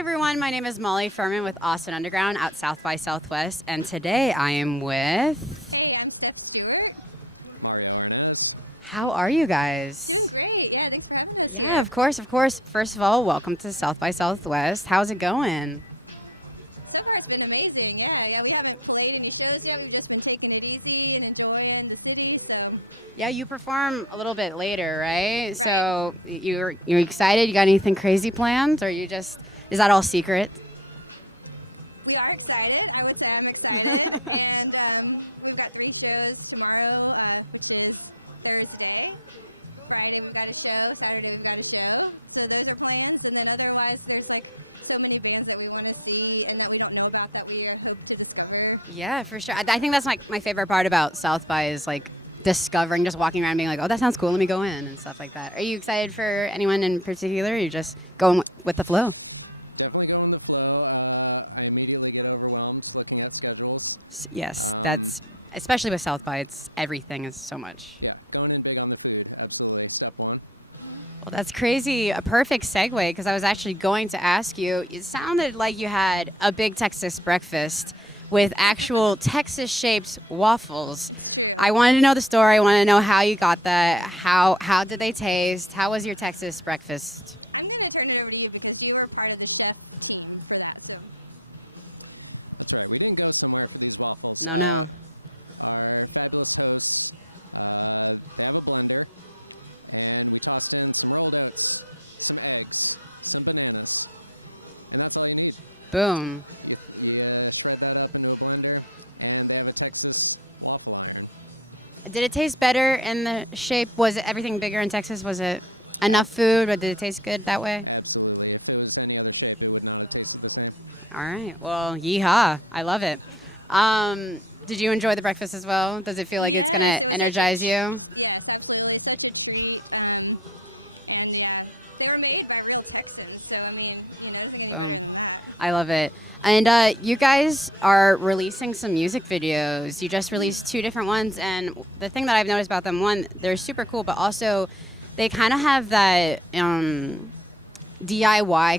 everyone, my name is Molly Furman with Austin Underground out South by Southwest, and today I am with... Hey, I'm Steph Stewart. Mario Arnaz. How are you guys? Doing great. Yeah, thanks for having us here. Yeah, of course. First of all, welcome to South by Southwest. How's it going? So far, it's been amazing. Yeah. We haven't played any shows yet. We've just been taking it easy and enjoying the city. So. Yeah, you perform a little bit later, right? Right. So you're excited? You got anything crazy planned, or is that all secret? We are excited. I would say I'm excited. And we've got 3 shows tomorrow, which is Thursday. Friday, we've got a show. Saturday, we've got a show. So those are plans. And then otherwise, there's so many bands that we want to see and that we don't know about that we hope to discover. Yeah, for sure. I think that's my favorite part about South by is discovering, just walking around being like, oh, that sounds cool, let me go in and stuff like that. Are you excited for anyone in particular, or are you just going with the flow? Definitely go in the flow. I immediately get overwhelmed looking at schedules. Yes, that's especially with South by. Everything is so much. Yeah, going in big on the food, absolutely. Step 1. Well, that's crazy. A perfect segue, because I was actually going to ask you. It sounded like you had a big Texas breakfast with actual Texas-shaped waffles. It's true. I wanted to know the story. I wanted to know how you got that. How did they taste? How was your Texas breakfast? I'm going to turn it over to you because you were part of the chef team for that. So. That's right. We didn't go somewhere for these waffles. No. Our fabulous hosts, they have a blender, and we tossed in some rolled oats, some eggs, some bananas, and that's all you need. Boom. You shred that up into a blender, and they have a Texas waffle iron. Did it taste better in the shape? Was it everything bigger in Texas? Was it enough food, or did it taste good that way? Absolutely. If it was any other shape, it would not have tasted the same. All right. Well, yeehaw. I love it. Did you enjoy the breakfast as well? Does it feel like it's going to energize you? Yes, absolutely. Such a treat. And yeah, they were made by real Texans. So, I mean, it doesn't get any better than that. I love it. And you guys are releasing some music videos. You just released 2 different ones. And the thing that I've noticed about them, one, they're super cool, but also they kind of have that DIY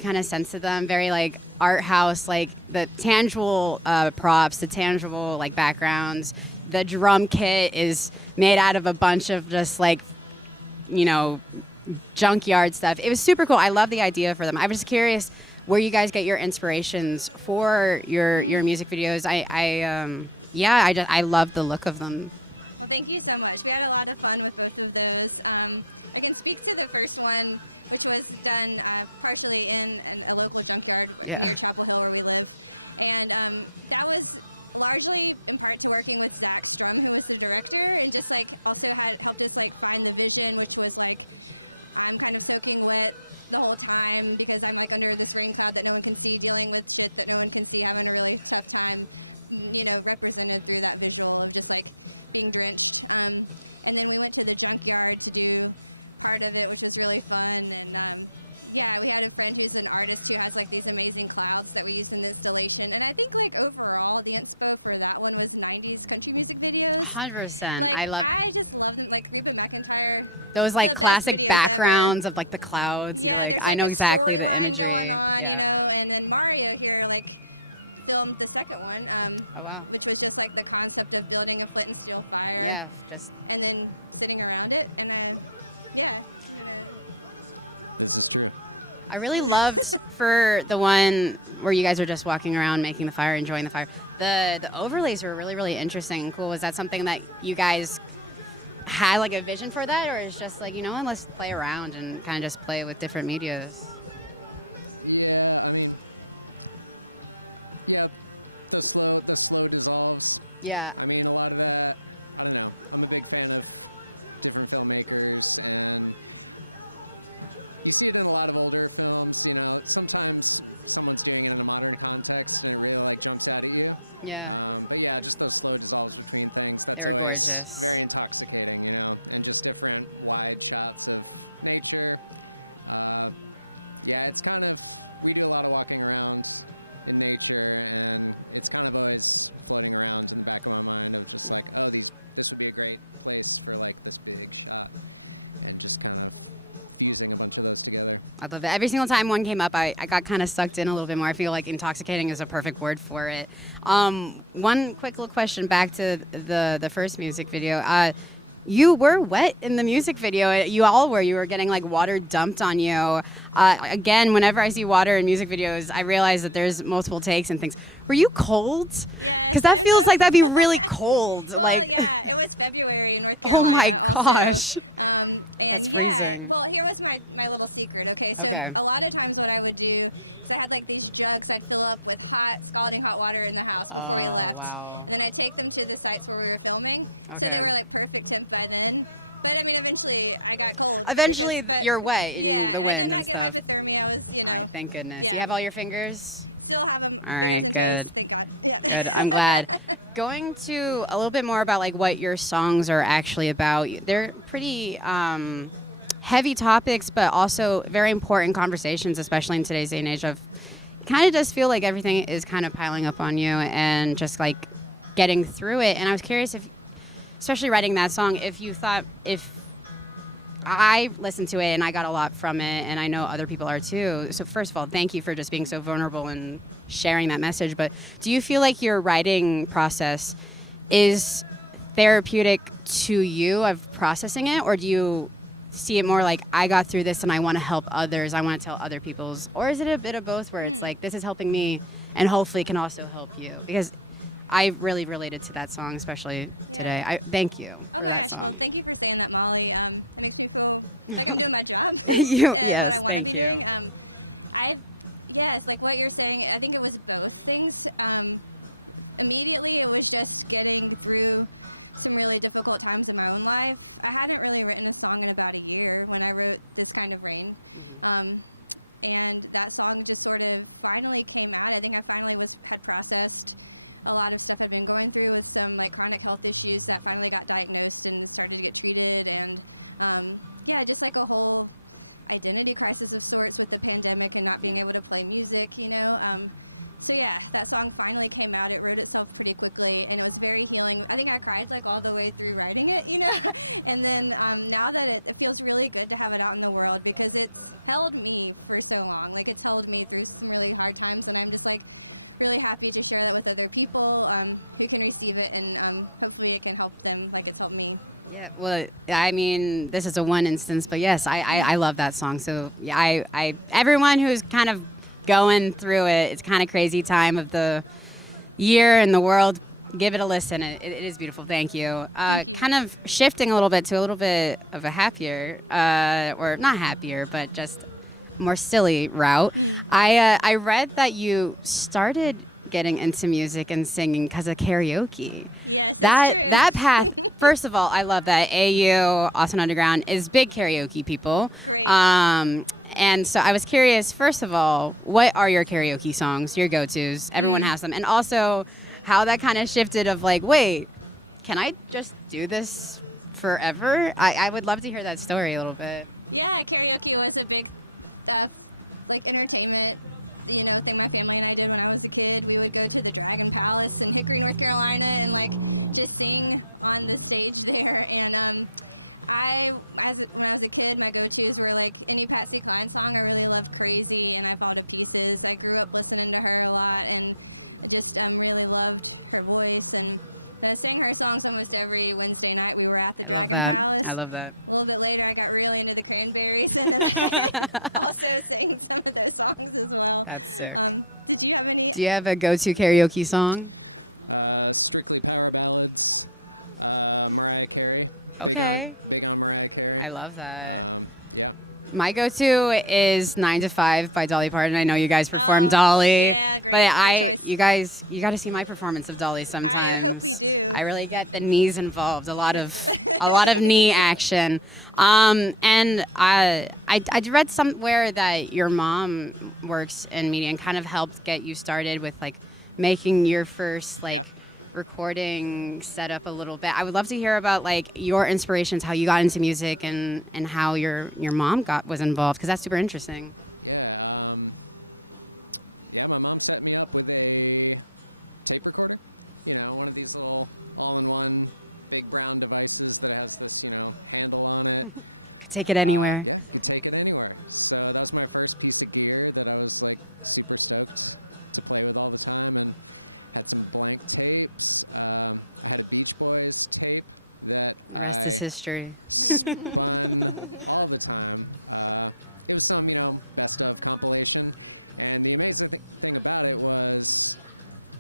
kind of sense to them, very art house, the tangible props, the tangible backgrounds. The drum kit is made out of a bunch of just junkyard stuff. It was super cool. I love the idea for them. I was just curious where you guys get your inspirations for your music videos. I love the look of them. Well, thank you so much. We had a lot of fun with both of those. I can speak to the first one, which was done partially in a local junkyard near Chapel Hill where we live. And that was largely in part to working with Zach Strum, who was the director, and just also had helped us find the vision, which was I'm kind of soaking wet the whole time because I'm under this rain cloud that no one can see, dealing with shit that no one can see, having a really tough time, represented through that visual of just being drenched. And then we went to the junkyard to do part of it, which was really fun. And we had a friend who's an artist who has these amazing clouds that we used in the installation. And I think overall the inspo for that one was 90s country music videos. 100%. I just love them. Reba McEntire. Those classic backgrounds ever. Of the clouds. Yeah, there's a storyline going on, and then Mario here filmed the second one, which was just the concept of building a flint and steel fire, and then sitting around it, and This is true. I really loved for the one where you guys were just walking around making the fire, enjoying the fire. The overlays were really, really interesting and cool. Was that something that you guys had a vision for that, or is just let's play around and kind of just play with different media? Yeah, I mean, the slow dissolves. Yeah. I mean, a lot of that, I don't know. I'm a big fan of different filmmakers, and you see it in a lot of older films. Sometimes someone's doing it in a modern context and it really jumps out at you. Yeah. But just those slow dissolves between things, that's They're always gorgeous. very intoxicating, and just different wide shots of nature. It's kind of, we do a lot of walking around in nature, and it's kind of always floating around in the back of my mind of just this would be a great place for this big shot, and just kind of fusing a bunch of those together. I love it. Every single time one came up, I got kind of sucked in a little bit more. I feel like intoxicating is a perfect word for it. One quick little question back to the first music video. You were wet in the music video. You all were. You were getting like water dumped on you. Again, whenever I see water in music videos, I realize that there's multiple takes and things. Were you cold? Yes. Because that feels like that'd be really cold. Well, yeah, it was February in North Carolina also. And yeah, well, here was my little secret. Okay, so a lot of times what I would do is I had like these jugs I'd fill up with scalding hot water in the house before we left. Wow. And then I'd take them to the sites where we were filming. Okay. So they were like perfect temp by then. But I mean, eventually I got cold. Eventually, you're wet. Yeah, and I did not get hypothermia. I was, you know. Thank goodness. Yeah. You have all your fingers? Still have them, fingers and toes, thank God. Yeah. Good, I'm glad. Going to a little bit more about like what your songs are actually about. They're pretty heavy topics, but also very important conversations, especially in today's day and age. Of kind of just feel like everything is kind of piling up on you and just like getting through it. And I was curious if, especially writing that song, if you thought if I listened to it and I got a lot from it, and I know other people are too. So first of all, thank you for just being so vulnerable and sharing that message. But do you feel like your writing process is therapeutic to you of processing it, or do you see it more like I got through this and I want to help others, I want to tell other people's, or is it a bit of both where it's like this is helping me and hopefully can also help you? Because I really related to that song, especially today. Thank you. Oh my gosh! Well, thank you for saying that, Molly. It makes me feel like I'm doing my job, yes, what I want to be doing. Yes, like what you're saying. I think it was both things. Immediately, it was just getting through some really difficult times in my own life. I hadn't really written a song in about a year when I wrote This Kind of Rain. And that song just sort of finally came out. I think I finally had processed a lot of stuff I'd been going through with some like chronic health issues that finally got diagnosed and started to get treated. And just like a whole identity crisis of sorts with the pandemic and not being able to play music, you know. So yeah, that song finally came out. It wrote itself pretty quickly, and it was very healing. I think I cried like all the way through writing it, you know. And then now that it feels really good to have it out in the world because it's held me for so long. Like it's held me through some really hard times, and I'm just like really happy to share that with other people who can receive it, and hopefully it can help them like it's helped me. Yeah, well, I mean, this is a one instance, but yes, I love that song. So yeah, I everyone who's kind of going through it, it's kind of crazy time of the year in the world, give it a listen. It is beautiful. Thank you. Thank you. Kind of shifting a little bit to a little bit of a happier, or not happier, but just more silly route. I read that you started getting into music and singing because of karaoke. Yes, that's true. That path, first of all, I love that. AU, Austin Underground, is big karaoke people. Great. And so I was curious, first of all, what are your karaoke songs, your go-tos? Everyone has them. And also how that kind of shifted of like, wait, can I just do this forever? I would love to hear that story a little bit. Yeah, karaoke was a big like entertainment, you know, thing my family and I did when I was a kid. We would go to the Dragon Palace in Hickory, North Carolina, and like just sing on the stage there. And when I was a kid, my go-tos were like any Patsy Cline song. I really loved Crazy, and I Fall to Pieces. I grew up listening to her a lot, and just really loved her voice. And I sang her songs almost every Wednesday night we were at the Dragon Palace. I love that. A little bit later, I got really into the Cranberries, and then I also sang some of those songs as well. That's sick. Did you have any? Do you have a go-to karaoke song? Strictly power ballads. Mariah Carey. Okay. Big on Mariah Carey. I love that. Yeah. My go-to is 9 to 5 by Dolly Parton. I know you guys perform Dolly. Yeah, great. But Good choice. you guys, you got to see my performance of Dolly sometimes. I hope we do. I really get the knees involved. A lot of knee action. And I read somewhere that your mom works in media and kind of helped get you started with like making your first recording setup a little bit. I would love to hear about like your inspirations, how you got into music, and how your mom was involved, because that's super interesting. Yeah. My mom set me up with a tape recorder. You know, one of these little all-in-one big brown devices that has this, you know, handle on it. Take it anywhere. Yeah, you could take it anywhere. So that was my first piece of gear that I was like super stoked to play with all the time, and had some blank tapes. I had a Beach Boys tape that Rest is history. spun all the time. It was some, best of compilation. And the amazing thing about it was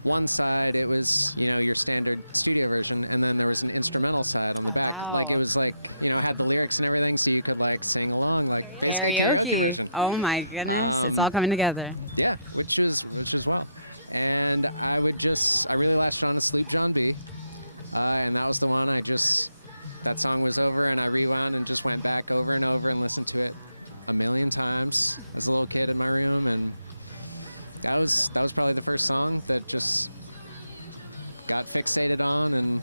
one side, it was, your standard studio version, and then there was an instrumental side on the back. Wow. Like it was like, had the lyrics and everything, so you could like sing along, like basically a karaoke version. Oh my goodness, it's all coming together. Yeah, which was wild. And I really latched on to Sloop John B. And that was the one that song was over, and I rewound and just went back over and over and listened to it a million times as a little kid in my room, and that was probably the first song that just got fixated on, and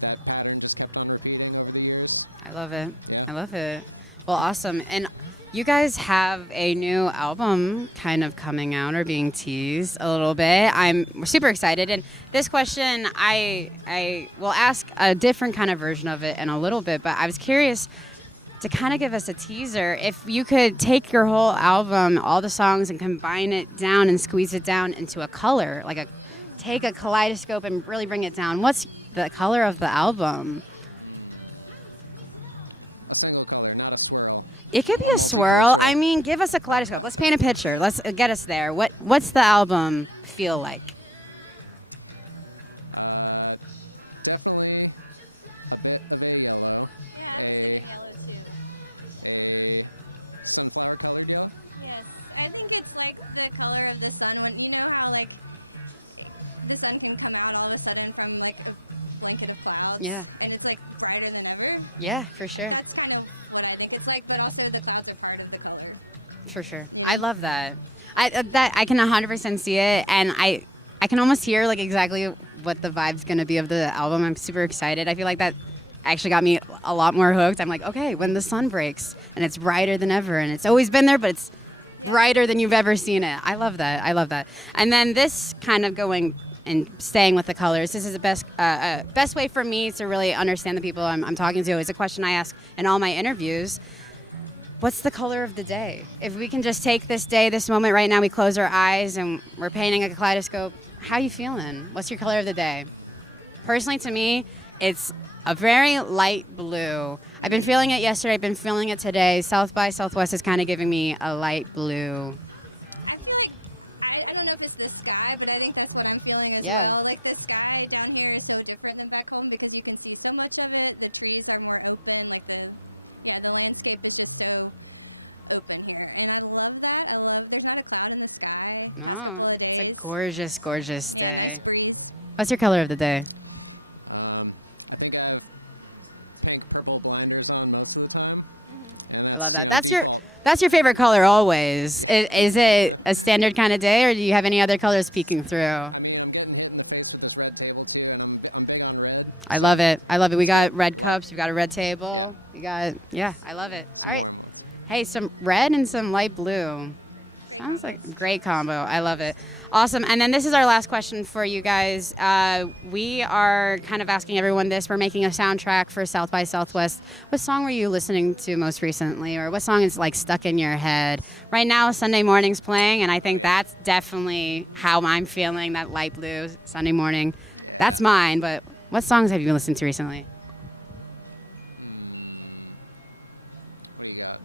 that pattern just kept on repeating over the years. I love it. Yeah. I love it. Well, awesome. And you guys have a new album kind of coming out or being teased a little bit. I'm super excited. And this question, I will ask a different kind of version of it in a little bit, but I was curious to kind of give us a teaser. If you could take your whole album, all the songs, and combine it down and squeeze it down into a color, take a kaleidoscope and really bring it down, what's the color of the album? A single color, not a swirl. It could be a multicolored swirl. swirl. I mean, give us a kaleidoscope. Let's paint a picture. Let's get us there. What's the album feel like? Definitely a bit of a yellow. Yeah, I was thinking yellow too. A sunflower colored yellow. Yes, I think it's like the color of the sun. When you know how like the sun can come out all of a sudden from like a blanket of clouds, Yeah. and it's like brighter than ever. Yeah, for sure. That's kind of what I think it's like, but also the clouds are part of the color. for sure. You know? I love that. I can 100% see it, and I can almost hear like exactly what the vibe's gonna be of the album. I'm super excited. I feel like that actually got me a lot more hooked. I'm like, okay, when the sun breaks and it's brighter than ever, and it's always been there, but it's brighter than you've ever seen it. I love that. I love that. And then this kind of going and staying with the colors. This is the best way for me to really understand the people I'm talking to. Is a question I ask in all my interviews. What's the color of the day? If we can just take this day, this moment right now, we close our eyes and we're painting a kaleidoscope. How you feeling? What's your color of the day? Personally, to me, it's a very light blue. I've been feeling it yesterday. I've been feeling it today. South by Southwest is kind of giving me a light blue. I feel like, I don't know if it's the sky, but I think that's what I'm feeling as well. Like the sky down here is so different than back home because you can see so much of it. The trees are more open. Like the landscape is just so open here. And I love that. There's not a cloud in the sky past couple of days. It's a gorgeous, gorgeous day. Yeah, nice breeze. What's your color of the day? I think I have pink purple blinders on most of the time. And that's, default. That's your favorite color always. Is it a standard kind of day, or do you have any other colors peeking through? I mean, I'm getting hit in the face with this red table too, and I'm big on red. I love it. We got good. red cups. We got a red table. Yeah. I love it. Some All right. warm ones. Hey, some red and some light blue. Great Sounds combo. like great combo. I love it. Awesome. And then this is our last question for you guys. We are kind of asking everyone this. We're making a soundtrack for South by Southwest. What song were you listening to most recently, or what song is like stuck in your head? Right now, Sunday Morning's playing, and I think that's definitely how I'm feeling, that light blue Sunday morning. Yeah. That's mine, but what songs have you listened to recently? What do you got?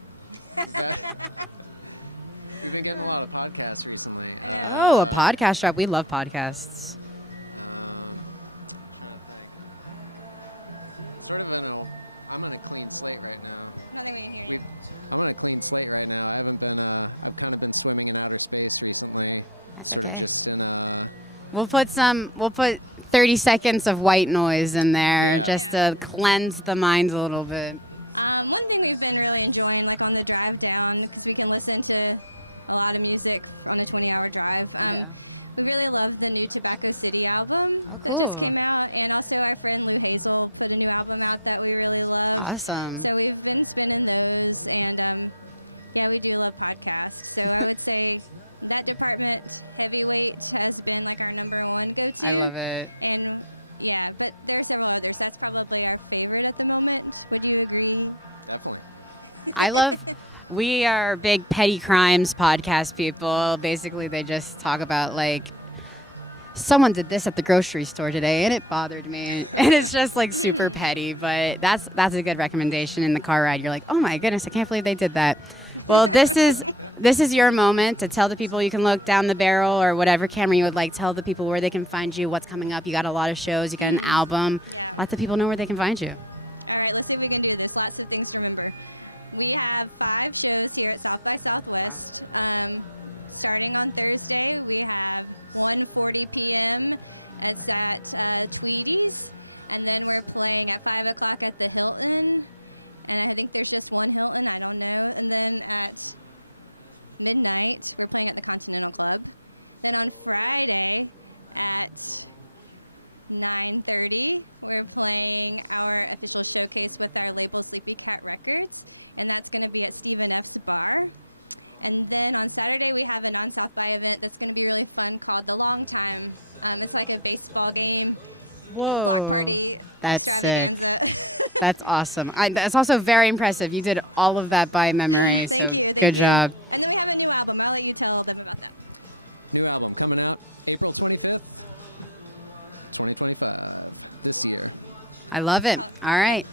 We've been getting a lot of podcasts recently. A podcast drop. We love podcasts. I'm trying to think. Sort of I'm on a clean slate right now. Nothing we can hear you. I'm on a clean slate right now. I haven't been. I've kind of been swimming in outer space recently. That's sort okay. of just in We'll put 30 seconds of white noise in there just to cleanse the mind a little bit. One thing we've been really enjoying, like on the drive down, because we can listen to a lot of music on a 20-hour drive. We really love the new Tobacco City album that just came out, and also our friend Lou Hazel put a new album out that we really love. Awesome. So we've been spinning those, and we do love podcasts. So I would say that department, Heavyweight, has been like our number one go-to. I love it. And but there are several others. That's probably our favorite at the moment. Would you agree? definitely. We are big petty crimes podcast people. Basically, they just talk about like, someone did this at the grocery store today and it bothered me. And it's just like super petty, but that's a good recommendation in the car ride. You're like, oh my goodness, I can't believe they did that. Well, this is your moment to tell the people. You can look down the barrel or whatever camera you would like. Tell the people where they can find you, what's coming up. You got a lot of shows, you got an album. Yeah. Let the people know where they can find you. All right, let's see if we can do this. Lots of things to remember. We have 5 shows here at South by Southwest. Starting on Thursday, we have 1:40 p.m. It's at Tweedy's, and then we're playing at 5 o'clock at the Hilton, and I think there's just one Hilton, I don't know. And then at midnight, we're playing at the Continental Club. Then on Friday at 9:30, we're playing our official showcase with our label Sleepy Cat Records, and that's going to be at Stephen F's Bar. And then on Saturday, we have a non-South by event that's going to be really fun called The Long Time. It's like a baseball game, block party extravaganza. That's awesome. That's also very impressive. You did all of that by memory. Thank you. Good job. And then we have a new album. I'll let you tell them about that. New album coming out April 25th, 2025, this year. I love it. All right.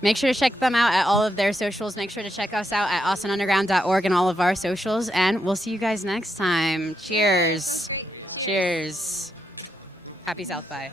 Make sure to check them out at all of their socials. Make sure to check us out at austinunderground.org and all of our socials. And we'll see you guys next time. Cheers. Yeah, sounds great. Cheers. Cheers. Happy South by.